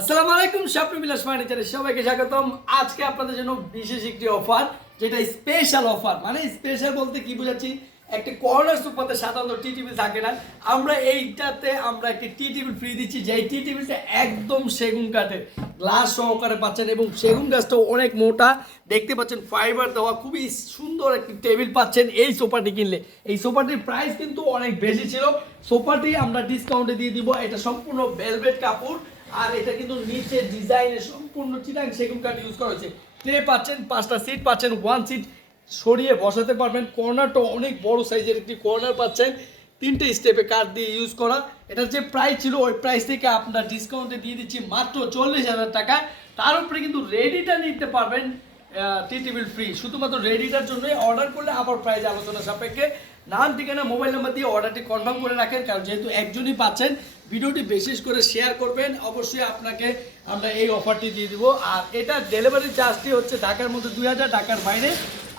আসসালামু আলাইকুম স্বপ্ন বিলাস ফার্নিচারে সবাইকে স্বাগতম। আজকে আপনাদের জন্য বিশেষ একটি অফার, যেটা স্পেশাল অফার। মানে স্পেশাল বলতে কি বোঝাচ্ছি, একটা কর্নার সোফাতে সাধারণত টি টেবিল থাকে না, আমরা এইটাতে একটি টি টেবিল ফ্রি দিচ্ছি। যে টি টেবিলটা একদম সেগুন কাঠের, গ্লাস সহকারে পাচ্ছেন এবং সেগুন গাছটাও অনেক মোটা, দেখতে পাচ্ছেন ফাইবার দেওয়া, খুবই সুন্দর একটি টেবিল পাচ্ছেন এই সোফাটি কিনলে। এই সোফাটির প্রাইস কিন্তু অনেক বেশি ছিল, সোফাটি আমরা ডিসকাউন্টে দিয়ে দিব। এটা সম্পূর্ণ ভেলভেট কাপড়, আর এটা কিন্তু নিচে ডিজাইনে সম্পূর্ণ চিটাং সেগুন কাঠ ইউজ করা হয়েছে। ট্রে পাচ্ছেন, 5টা সিট পাচ্ছেন, 1 সিট সরিয়ে বসাতে পারবেন। কর্নারটা অনেক বড় সাইজের একটি কর্নার পাচ্ছেন, 3টে স্টেপে কাঠ দিয়ে ইউজ করা। এটার যে প্রাইস ছিল ওই প্রাইস থেকে আপনার ডিসকাউন্টে দিয়ে দিচ্ছি মাত্র 40,000 টাকা। তার উপরে কিন্তু রেডিটা নিতে পারবেন টি টেবিল ফ্রি। শুধুমাত্র রেডিটার জন্যই অর্ডার করলে আবার প্রাইস আলোচনা সাপেক্ষে। নাম, ঠিকানা, মোবাইল নাম্বার দিয়ে অর্ডারটি কনফার্ম করে রাখেন, কারণ যেহেতু একজনই পাচ্ছেন। ভিডিওটি বিশেষ করে শেয়ার করবেন, অবশ্যই আপনাকে আমরা এই অফারটি দিয়ে দিব। আর এটা ডেলিভারি চার্জটি হচ্ছে ঢাকার মধ্যে 2000, ঢাকার বাইরে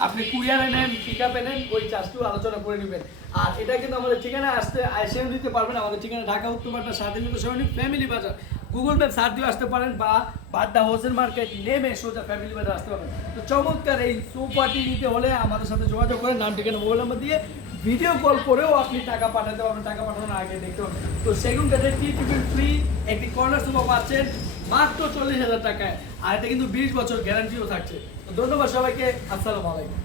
আপনি কুরিয়ারে নেন, পিক আপে নেন, ওই চার্জটিও আলোচনা করে নেবেন। আর এটা কিন্তু আমাদের ঠিকানা এসেও নিতে পারবেন। আমাদের ঠিকানা ঢাকা উত্তরপাড়া স্বাধীনতা সরণি ফ্যামিলি বাজার। গুগল ম্যাপ সার্চ দিয়ে আসতে পারেন, বা বাড্ডা হোলসেল মার্কেট নেমে সোজা ফ্যামিলি বাজার আসতে পারেন। তো চমৎকার এই সোফাটি নিতে হলে আমাদের সাথে যোগাযোগ করেন, নাম, ঠিকানা, মোবাইল নাম্বার দিয়ে ভিডিও কল করেও আপনি টাকা পাঠাতে পারবেন। টাকা পাঠানোর আগে দেখতে পাবেন। তো সেগুন কাঠের টি টেবিল ফ্রি একটি কর্নার সোফা পাচ্ছেন মাত্র 40,000 টাকায়, আর এটা কিন্তু 20 বছর গ্যারান্টিও থাকছে। তো ধন্যবাদ সবাইকে, আসসালামু আলাইকুম।